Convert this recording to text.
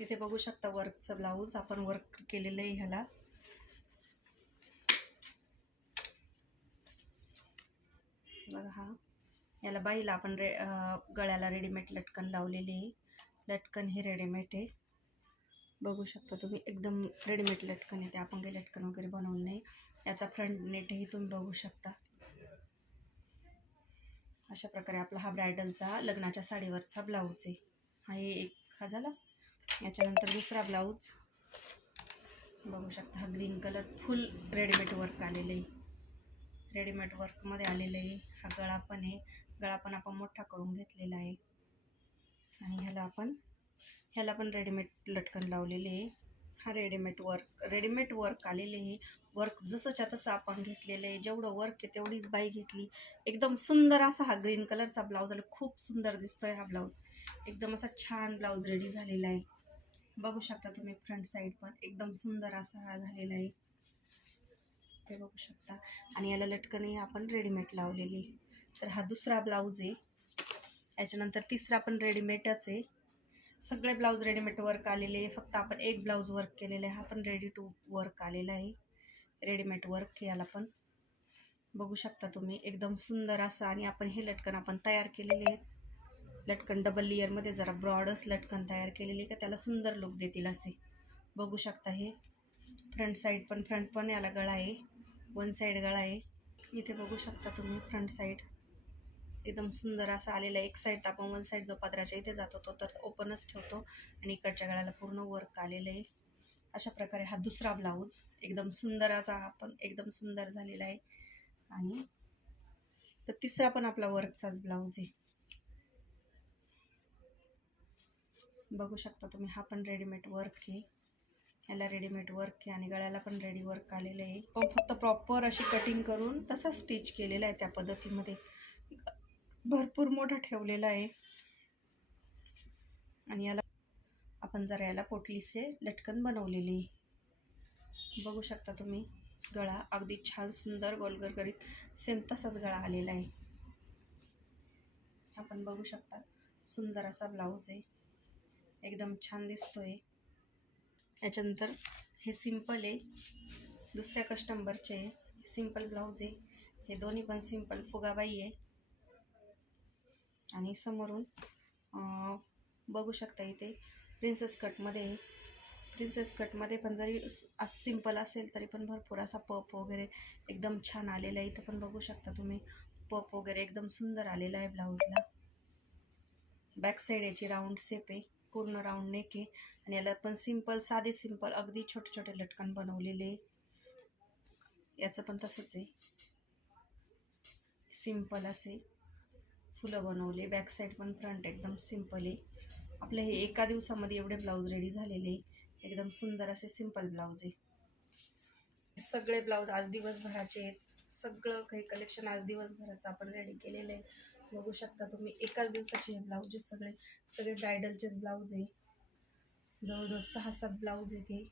इथे बघू शकता वर्कचं ब्लाऊज आपण वर्क केलेलं आहे ह्याला. बघा हा, याला बाईला आपण गळ्याला रेडीमेड लटकन लावलेली आहे. लटकन हे रेडीमेड आहे, बघू शकता तुम्ही, एकदम रेडीमेड लटकन आहे ते, आपण काही लटकन वगैरे बनवलं नाही. याचा फ्रंट नेटही तुम्ही बघू शकता. अशा प्रकारे आपला हा ब्रायडलचा लग्नाच्या साडीवरचा ब्लाऊज आहे. हा एक हा झाला. याच्यानंतर दुसरा ब्लाऊज बघू शकता. हा ग्रीन कलर फुल रेडीमेड वर्क आलेलं आहे, रेडीमेड वर्कमध्ये आलेलं आहे. हा गळा पण आहे, गळा पण आपण मोठा करून घेतलेला आहे. आणि ह्याला पण रेडीमेड लटकन लावलेले आहे. हा रेडीमेड वर्क आलेले आहे. वर्क जसंच्या तसं आपण घेतलेलं आहे. जेवढं वर्क आहे तेवढीच बाई घेतली. एकदम सुंदर असा हा ग्रीन कलरचा ब्लाऊज आला, खूप सुंदर दिसतोय हा ब्लाऊज. एकदम असा छान ब्लाऊज रेडी झालेला आहे, बघू शकता तुम्ही. फ्रंट साईड पण एकदम सुंदर असा हा झालेला आहे, ते बघू शकता. आणि याला लटकनही आपण रेडीमेड लावलेली. तर हा दुसरा ब्लाऊज आहे. याच्यानंतर तिसरा पण रेडीमेडच आहे. सगळे ब्लाऊज रेडीमेड वर्क आलेले आहे. फक्त आपण एक ब्लाऊज वर्क केलेला आहे, हा पण रेडी टू वर्क आलेला आहे, रेडीमेड वर्क. याला पण बघू शकता तुम्ही, एकदम सुंदर असं. आणि आपण हे लटकन आपण तयार केलेले आहेत. लटकन डबल लेअरमध्ये जरा ब्रॉडच लटकन तयार केलेली का त्याला सुंदर लुक देतील असे, बघू शकता. हे फ्रंट पण याला गळा आहे, वन साईड गळा आहे. इथे बघू शकता तुम्ही, फ्रंट साईड एकदम सुंदर असा आलेला आहे. एक साईड आपण वन साईड जो पदराच्या इथे जातो तो तर ओपनच ठेवतो, आणि इकडच्या गळ्याला पूर्ण वर्क आलेलं आहे. अशा प्रकारे हा दुसरा ब्लाऊज एकदम सुंदर असा हा पण एकदम सुंदर झालेला आहे. आणि तर तिसरा पण आपला वर्कचाच ब्लाऊज आहे, बघू शकता तुम्ही. हा पण रेडीमेड वर्क आहे, याला रेडीमेड वर्क आहे. आणि गळ्याला पण रेडी वर्क आलेलं आहे. पण फक्त प्रॉपर अशी कटिंग करून तसा स्टिच केलेला आहे, त्या पद्धतीमध्ये भरपूर मोठा ठेवलेला आहे. आणि याला आपण जरा याला पोटलीचे लटकन बनवलेली आहे, बघू शकता तुम्ही. गळा अगदी छान सुंदर गोलगरगरीत सेम तसाच गळा आलेला आहे. आपण बघू शकता, सुंदर असा ब्लाऊज आहे, एकदम छान दिसतोय. याच्यानंतर हे सिंपल आहे, दुसऱ्या कस्टमरचे सिंपल ब्लाऊज आहे. हे दोन्ही पण सिंपल फुगाबाई आहे. आणि समोरून बघू शकता इथे प्रिन्सेस कटमध्ये, प्रिन्सेस कटमध्ये पण जरी सिंपल असेल तरी पण भरपूर असा पप वगैरे एकदम छान आलेला आहे. इथं पण बघू शकता तुम्ही, पप वगैरे एकदम सुंदर आलेला आहे ब्लाऊजला. बॅक साईड याची राऊंड शेप आहे, पूर्ण राऊंड नेक आहे. आणि याला पण सिंपल, साधे सिंपल अगदी छोटे छोटे लटकन बनवलेले. याचं पण तसंच आहे, सिंपल असे फुलं बनवले. बॅक साईड पण फ्रंट एकदम सिंपल आहे. आपले हे एका दिवसामध्ये एवढे ब्लाऊज रेडी झालेले, एकदम सुंदर असे सिंपल ब्लाऊज आहे. सगळे ब्लाऊज आज दिवसभराचे आहेत, सगळं काही कलेक्शन आज दिवसभराचं आपण रेडी केलेलं आहे, बघू शकता तुम्ही. एकाच दिवसाचे हे ब्लाऊज सगळे ब्रायडलचेच ब्लाऊज आहे, जवळजवळ 6-7 ब्लाऊज आहे ते.